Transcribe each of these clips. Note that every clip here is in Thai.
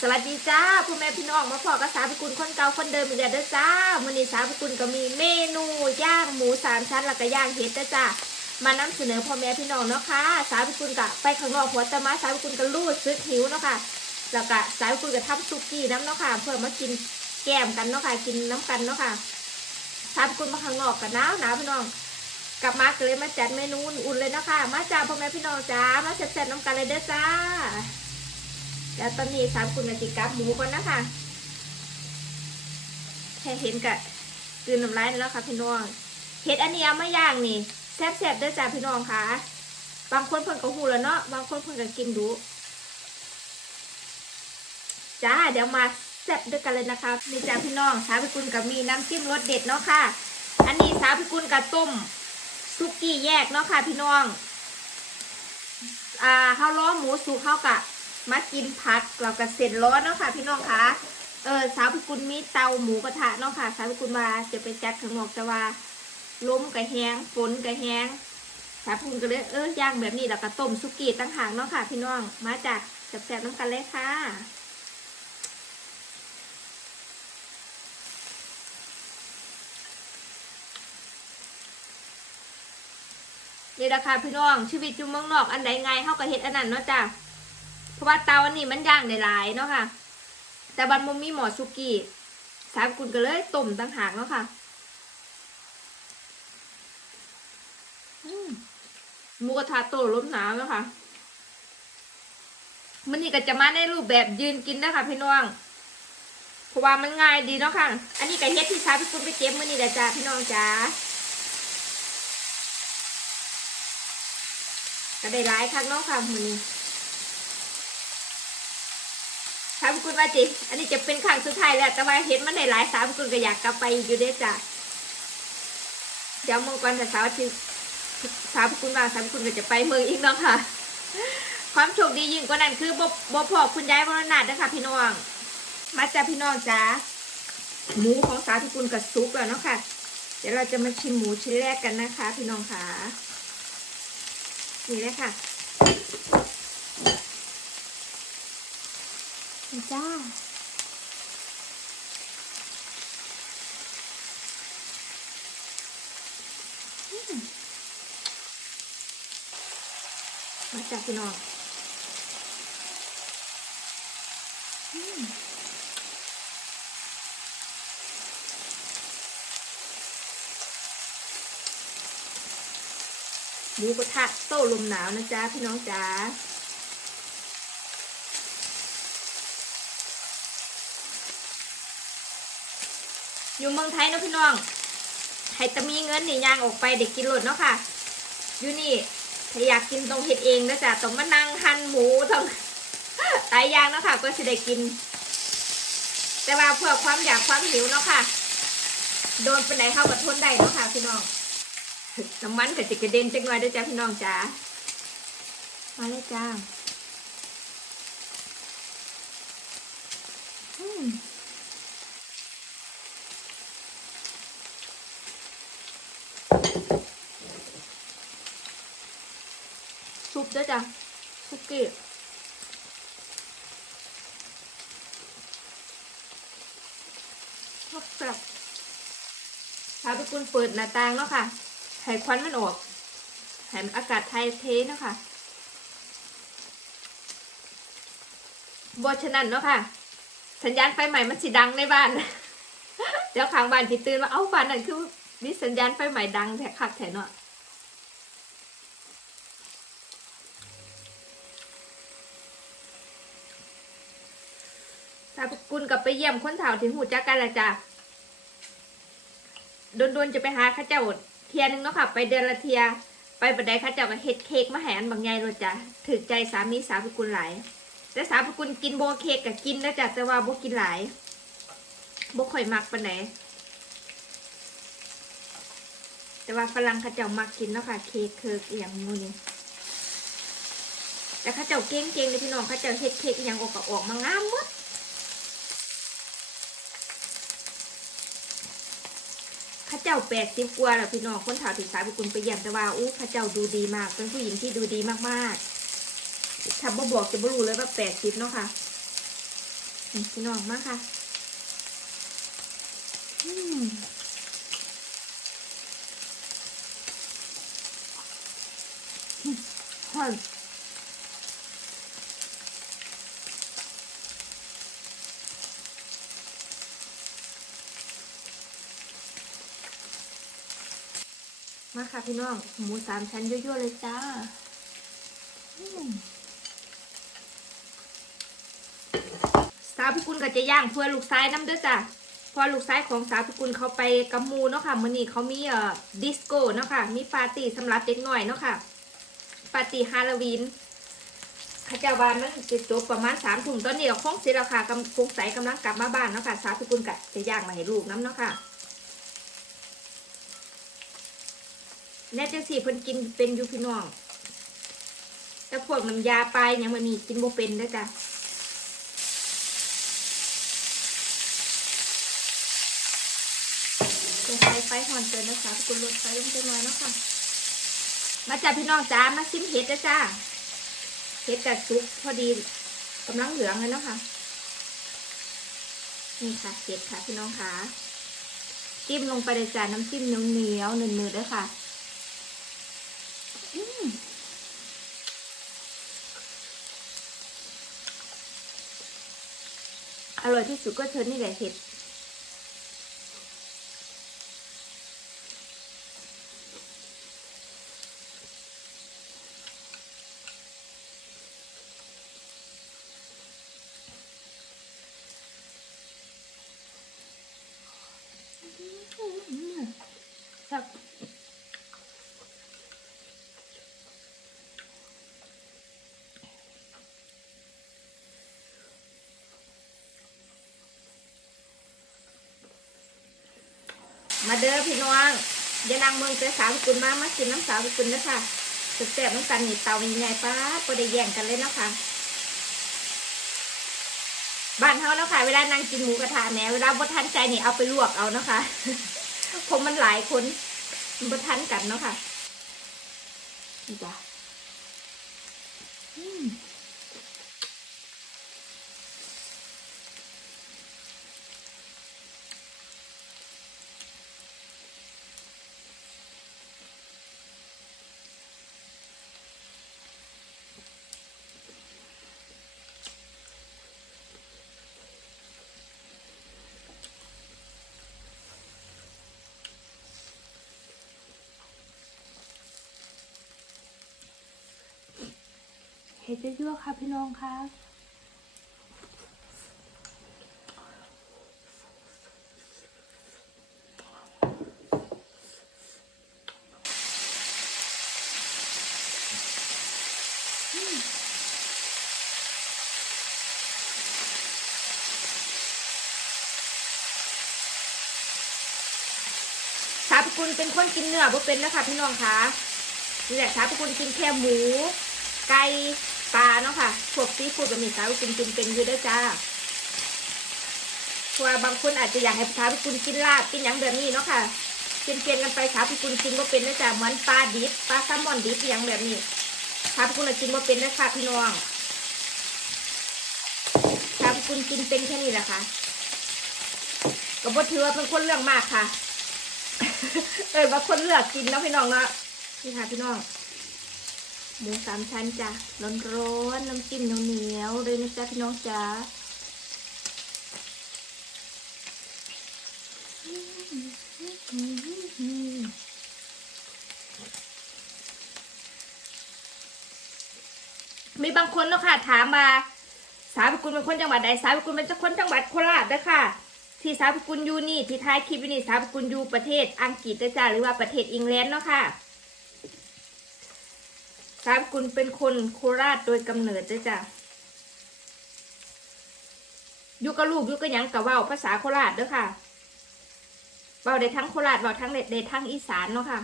สวัสดีจ้าพ่อแม่พี่น้องมาพอกระสาพิกุลคนเก่าคนเดิมอีกแล้วเด้อจ้ามื้อนี้สาพิกุลก็มีเมนูย่างหมูสามชั้นแล้วก็ย่างเห็ดเด้อจ้ามานำเสนอพ่อแม่พี่น้องเนาะค่ะสาพิกุลก็ไปข้างนอกหัวตะมาสาพิกุลก็รูดซึกหิวเนาะค่ะแล้วก็สาพิกุลก็ทำซุกี้น้ำเนาะค่ะเพื่อมากินแก้มกันเนาะค่ะกินน้ำกันเนาะค่ะสาพิกุลมาข้างนอกกันหนาวหนาวพี่น้องกลับมาก็เลยมาจัดเมนูอุ่นๆเลยเนาะค่ะมาจ้าพ่อแม่พี่น้องจ้ามาแซ่บๆน้ำกันเลยเด้อจ้า แล้วตอนนี้สามคุณนาจิกับหมูก่อนนะคะแค่เห็นกะกืนน้ำลายแล้วค่ะพี่น้องเห็ดอันนี้เอามาย่างนี่แซ่บๆเด้วยจ้าพี่น้องค่ะ บางคนเพิ่นก็หูแล้วเนาะบางคนเพิ่นก็กินดูจ้าเดี๋ยวมาแซ่บด้วยกันเลยนะคะนี่จ้าพี่น้องสาพิกุลกับมีน้ำจิ้มรสเด็ดเนาะค่ะ อันนี้สาพิกุลกับต้มซุกี้แยกเนาะค่ะพี่น้องอ่าข้าวล้อหมูสุกข้าวกะ มากินผักเราก็เสร็จร้อนเนาะค่ะ พี่น้องคะเออสาวพิกุลมีเตาหมูกระทะเนาะค่ะ สาวพิกุลมาจะไปจัดข้างนอกแต่ว่าล้มกระแหงฝนกระแหงสาวพิกุลก็เลยเออย่างแบบนี้แล้วก็ต้มสุกี้ตั้งหากเนาะค่ะ พี่น้องมาจากแซ่บๆน้ำกันเลยค่ะนี่แหละค่ะพี่น้องชีวิตอยู่เมืองนอกอันใดไงเฮาก็เฮ็ดอันนั้นเนาะจ้ะ เพราะว่าเตาอันนี้มันย่างได้หลายเนาะค่ะ แต่บันมมีหมอสุกี้สามกุลก็เลยต้มตั้งหากเนาะค่ะมหมูกระทะโตล้มหนาวแล้วค่ะมันนี่ก็จะมาในรูปแบบยืนกินนะคะพี่น้อง เพราะว่ามันง่ายดีเนาะค่ะ อันนี้ก็เฮ็ดที่ชาพี่กุลไปเก็บมื่อนี้แหละจ้าพี่น้องจ้าก็ได้หลายครั้งเนาะค่ะมือนี้ สามกุลว่าจิ อันนี้จะเป็นครั้งสุดท้ายแล้ว แต่ว่าเห็นมันในหลายสามกุลก็อยากกลับไปอยู่เด้อจ้ะเดี๋ยวมือก่อนแต่สาวที่สามกุลว่าสามกุลก็จะไปเมืองอีกเนาะค่ะ ความโชคดียิ่งกว่านั้นคือบ่บ่พอคุณยายวรนาถนะคะพี่น้อง มาจ้าพี่น้องจ้าหมูของสาธุกุลกับซุปแล้วเนาะค่ะ เดี๋ยวเราจะมาชิมหมูชิ้นแรกกันนะคะ พี่น้องค่ะ นี่เลยค่ะ จ้ามาจากพี่น้องอืมหมูกระทะโต้ลมหนาวนะจ๊ะพี่น้องจ๊ะ อยู่เมืองไทยเนาะพี่น้องใครจะมีเงินนี่ยางออกไปเด็กกินรถเนาะค่ะ อยู่นี่ถ้าอยากกินต้องเฮ็ดเองนะจ๊ะต้องมานั่งหั่นหมูต้องหลายอย่างเนาะค่ะก็จะได้กิน แต่ว่าเพื่อความอยากความหิวเนาะค่ะ โดนเป็นไหนเข้ากับทนได้เนาะค่ะพี่น้องน้ำมันกับจิกระเด็นจังเลยด้วยจ้าพี่น้องจ้ามาเลยจ้าอืม ซุปด้วยจ้ะซุ กี้ชอบแซ่บถ้าไปคุณเปิดหน้าต่างเนาะค่ะให้ควันมันออกให้อากาศไทยเทเนาะค่ะบฉะนั้นเนาะค่ะ สัญญาณไฟใหม่มันสิดังในบ้าน เจ้าข้างบ้านที่ตื่นมาเอ้าบ้านนั่นคือมีสัญญาณไฟใหม่ดังแถคักแถเนาะ ไปเยี่ยมคนเฒ่าถึงหูจักกันละจ้ะโดนๆจะไปหาข้าเจ้าเทียหนึงเนาะค่ะ ไปเดือนละเทีย ไปบันไดข้าเจ้าก็เฮ็ดเค้กมาแหนบางไงเลยจ้ะถึกใจสามีสาวพิกุลหลายแต่สาวพิกุลกินโบเค้กกับกินนะจ้ะแต่ว่าโบกินหลายโบค่อยมักปานไหนแต่ว่าฝรั่งข้าเจ้ามักกินเนาะค่ะเค้กเคิร์กอย่างงูนี่แต่ข้าเจ้าเก่งๆเลยพี่น้องข้าเจ้าเฮ็ดเค้กอย่างออกก็ออกมางามมด ข้า เจ้าแปดสิบกว่าแล้วพี่น้องคนถาวถึงสายบุกุลไปเยี่ยมแต่ว่าอู้ข้าเจ้าดูดีมาก เป็นผู้หญิงที่ดูดีมากๆถ้าบ่บอกจะบ่รู้เลยว่าแปดสิบเนาะค่ะพี่น้องมากค่ะอืมหอม มาค่ะพี่น้อง หมูสามชั้นยั่วๆเลยจ้าสาวพิกุลก็จะย่างเพื่อลูกซ้ายน้ำเด้อจ้ะพอลูกซ้ายของสาวพิกุลเขาไปกับหมูเนาะค่ะมื้อนี้เขามีเอ่อดิสโก้เนาะค่ะ มีปาร์ตี้สำหรับเด็กหน่อยเนาะค่ะ ปาร์ตี้ฮาโลวีนเข้าเจ้าบ้านมันจะจบประมาณสามทุ่มตอนนี้เราคงเสร็จแล้วค่ะกำคงใสกำลังกลับมาบ้านเนาะค่ะ สาวพิกุลก็จะย่างมาให้ลูกน้ำเนาะค่ะ แน่จังสี่เพิ่นกินเป็นอยู่พี่น้องแต่พวกน้ำยาไปยยังมันมีกินบ่เป็นด้อจ้ะจะไฟไฟหอนเกินนะคะทุกคนลดไฟลงไปหน่อยนะค่ะมาจ้าพี่น้องจ้ามาซิมเห็ดนะจ้าเห็ดกับซุปพอดีกำลังเหลืองเลยนะค่ะนี่ค่ะเห็ดค่ะพี่น้องค่ะจิ้มลงไปเลยจ้าน้ำจิ้มเหนียวเหนียวเนืดๆด้วยค่ะ อร่อยที่สุดก็เชิญนี่แหละเห็ด ครับ มาเด้อพี่น้องยานางเมืองเจอสาวสกุลมามากินน้ำสาวสกุลนะคะสุดแซ่บน้ำกันนี่เตายังไงป้าก็ได้แย่งกันเลยนะคะบ้านเขาแล้วค่ะ เวลานางกินหมูกระทะแม่เวลาบดทันใจนี่เอาไปลวกเอานะคะเพราะมันหลายคนบดทันกันเนาะค่ะนี่จ้ะ เห็ดเยอะๆค่ะพี่น้องค่ะสาพกุลเป็นคนกินเนื้อบ่เป็นนะคะพี่น้องคะนี่แหละสาพกุลกินแค่หมู ไก่ ปลาเนาะค่ะพวกซีฟู้ดบะหมี่สาพกุลกินเป็นอยู่เด้วยจ้าเพราะว่าบางคนอาจจะอยากให้สาพกุลกินลาบกินอย่างแบบนี้เนาะค่ะเปลี่ยนๆกันไปสาพกุลกินบ่เป็นนะจ๊ะเหมือนปลาดิบปลาแซลมอนดิบอย่างแบบนี้สาพกุลน่ะกินบ่เป็นนะค่ะพี่น้องสาพกุลกินเป็นแค่นี้แหละค่ะก็บ่ถือว่าเป็นคนเรื่องมากค่ะ เออบางคนเลือกกินเนาะพี่น้องเนาะนี่ค่ะพี่น้อง หมูสามชั้นจ้ะร้อนร้อนๆน้ำจิ้มเหนียวๆเลยนะจ๊ะพี่น้องจ้ามีบางคนเนาะค่ะ ถามมา สาวพิกุลเป็นคนจังหวัดใดสาวพิกุลเป็นคนจังหวัดโคราชเด้อค่ะ ที่สาวพิกุลอยู่นี่ที่ท้ายคลิปอยู่นี่สาวพิกุลอยู่ประเทศอังกฤษเด้อจ้าหรือว่าประเทศอังกฤษเนาะค่ะ สาวพิกุลเป็นคนโคราชโดยกำเนิดด้อจ้ายู่กับลูกยู่กับหยังกับเว่าภาษาโคราชเด้อค่ะเว้าได้ทั้งโคราชเว้าทั้งเด็ดได้ทั้งอีสานเนาะค่ะ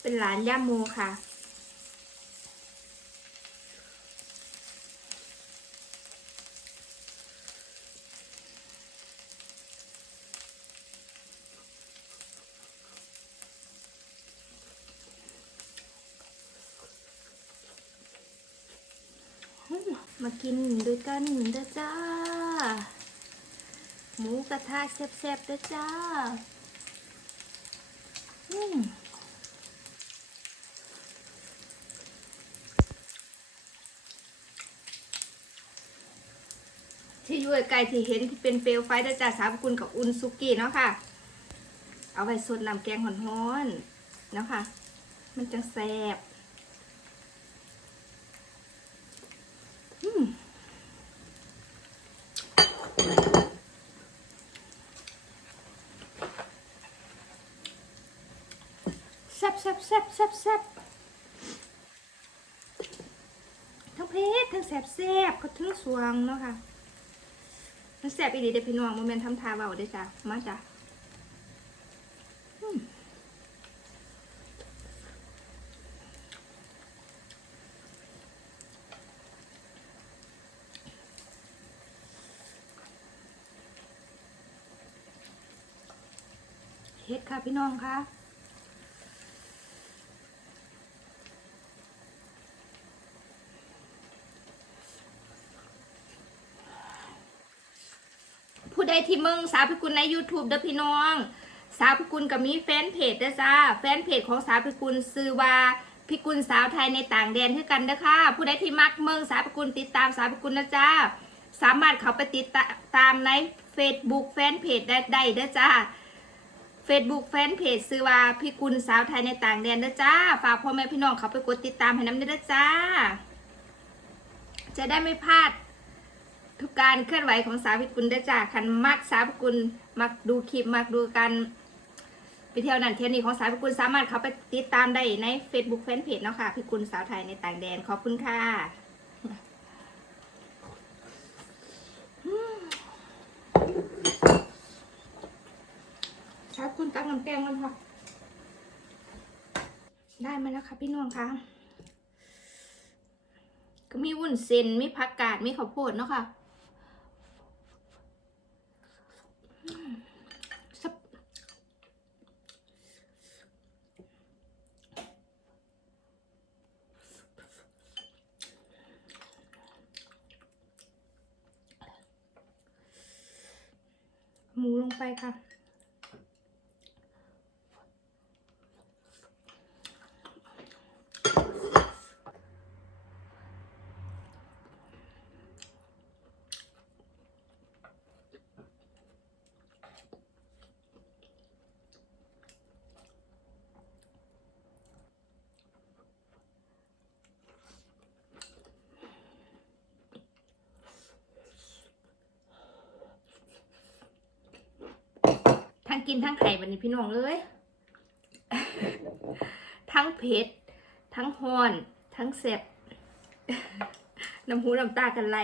เป็นหลานย่าโมค่ะ มา กินด้วยกันเด้อจ้า หมูกระทะแซ่บๆเด้อจ้าอืมที่อยุ่ยไก่ที่เห็นที่เป็นเปลวไฟเด้อจ้าสามกุลกับอุนซุกี้เนาะค่ะ เอาไว้สดน้ำแกงร้อนๆเนาะค่ะ มันจะแซ่บอืม แซ่บแซ่บแซ่บแซ่บทั้งเพชรทั้งแซ่บแซ่บก็ทั้งสวงเนาะค่ะมันแซ่บอีหลีเด็ดพี่น้องโมเมนต์ทำทาเบาเด้อจ้ะมาจ้ะเฮ็ดค่ะพี่น้องค่ะ ผู้ที่มึงสาวพิกุลใน YouTube เด้อพี่น้อง สาวพิกุลก็มีแฟนเพจเด้อจ้าแฟนเพจของสาวพิกุลซื้อว่าพิกุลสาวไทยในต่างแดนคือกันเด้อค่ะ ผู้ใดที่มักเมืองสาวพิกุลติดตามสาวพิกุลนะจ้าสามารถเข้าไปติดตามใน Facebook แฟนเพจได้ได้เด้อจ้า Facebook แฟนเพจซื้อว่าพี่กุลสาวไทยในต่างแดนเด้อจ้า ฝากพ่อแม่พี่น้องเขาไปกดติดตามให้น้ำเด้อจ้า จะได้ไม่พลาด ทุกการเคลื่อนไหวของสาวพิกุลเด้อจ้าคันมักสาวพิกุลมักดูคลิปมักดูการไปเที่ยวนั่นเที่ยวนี้ของสาวพิกุลสามารถเขาไปติดตามได้ใน Facebook แฟนเพจเนาะค่ะพิกุลสาวไทยในต่างแดนขอบคุณค่ะชอบคุณตั้งน้ำแกงกันค่ะ ได้มาแล้วค่ะพี่น้องค่ะก็มีวุ้นเส้นมีผักกาดมีข้าวโพดเนาะค่ะอืมสับหมูลง ไปค่ะ กินทั้งไข่วันนี้พี่น้องเอ้ยทั้งเผ็ด ทั้งฮอน ทั้งเสบน้ำหูน้ำตากันไหล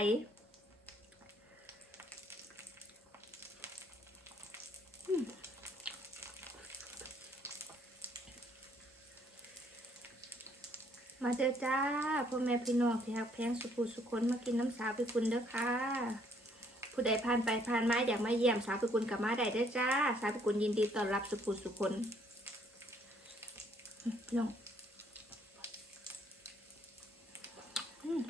มาเจอจ้าพ่อแม่พี่น้องที่ฮักแพงสุขุสุคนมากินน้ำสาวไปคุณเด้อค่ะ ผู้ใดผ่านไปผ่านมาอยากมาเยี่ยมสาวพิกุลกับมาได้ได้จ้า สาวพิกุลยินดีต้อนรับสุขุสุคนพี่น้องอืม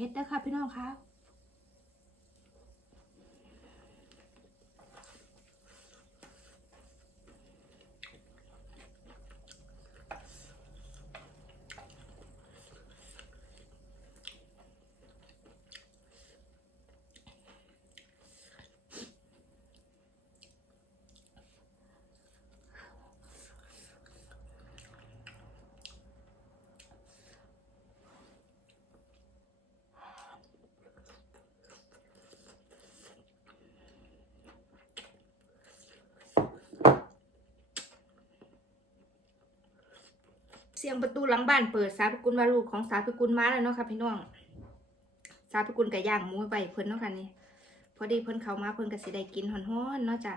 เฮ็ดนะคะพี่น้องคะ เสียงประตูหลังบ้านเปิดสาวพิกุลว่าลูกของสาวพิกุลมาแล้วเนาะค่ะพี่น้อง สาวพิกุลกับย่างหมูไปเพิ่นเนาะค่ะนี่พอดีเพิ่นเข้ามาเพิ่นก็สิได้กินฮ้อนๆเนาะจ้ะ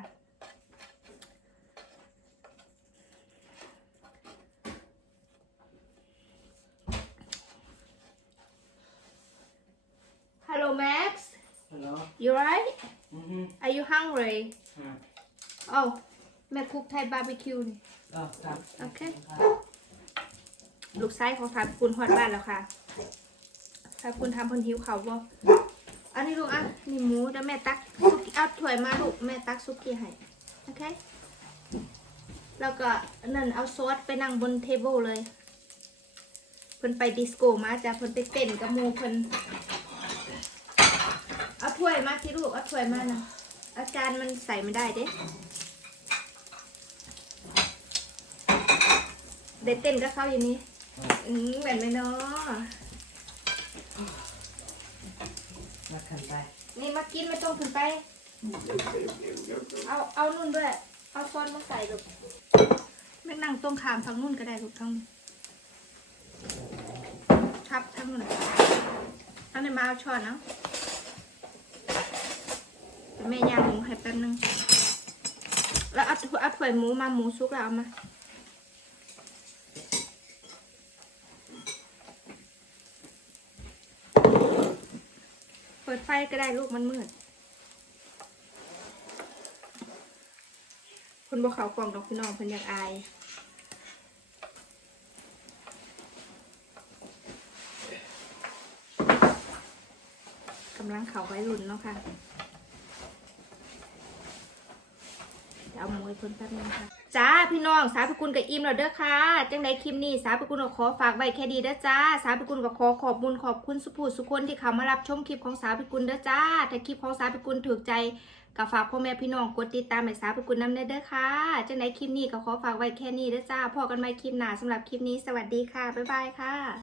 Hello Max Hello. you right Mm-hmm. are you hungry Yeah. oh แม่คุกไทยบาร์บีคิวนี่ Oh, ครับ โอเค ลูกไส้ของทานคุณฮอดบ้านแล้วค่ะถ้าคุณทำคนหิวเขาบ่อันนี้ลูกอะนี่หมูเดี๋ยวแม่ตักซุกี้เอาถ้วยมาลูกแม่ตักซุกี้ให้โอเคแล้วก็นั่นเอาซอสไปนั่งบนเทเบิลเลยเพิ่นไปดิสโก้มาจ้ะเพิ่นไปเต้นกับหมูเพิ่นเอาถ้วยมาที่ลูกเอาถ้วยมานะอาจารย์มันใส่ไม่ได้เด้ได้เต้นกับเขาอย่างนี้ อืมแหวนไหมเนาะมาขันไปนี่มากินไม่ต้องขึ้นไป เอาเอานุ่นด้วย เอาช้อนมาใส่ลูกไม่นั่งตรงขามทางนุ่นก็ได้ลูกทางนู้นทับทางนุ่นอันนี้มาเอาช้อนเนาะแม่ย่างหมูให้แป๊บนึง แล้วเอาเอาถ้วยหมูมาหมูซุกแล้วเอามา ปิดไฟก็ได้ลูกมันมืดคนบอกเขากล่องดอกพี่น้องเพิ่นอยากอายกำลังเขาไว้รุ่นเนาะค่ะเดี๋ยวเอาหมูให้เพิ่นแป๊บนึงค่ะ จ้าพี่น้องสาธุคุณกับอิมเราเด้อค่ะ จังไดคลิปนี้สาธุคุณก็ขอฝากไว้แค่ดีเด้อจ้า สาธุคุณก็ขอขอบบุญขอบคุณสุภูสุคนที่เข้ามารับชมคลิปของสาธุคุณเด้อจ้า ถ้าคลิปของสาธุคุณถูกใจก็ฝากพ่อแม่พี่น้องกดติดตามให้สาธุคุณนำได้เด้อค่ะ จังไดคลิปนี้ก็ขอฝากไว้แค่นี้เด้อจ้าพอกันใหม่คลิปหน้าสำหรับคลิปนี้สวัสดีค่ะบ๊ายบายค่ะ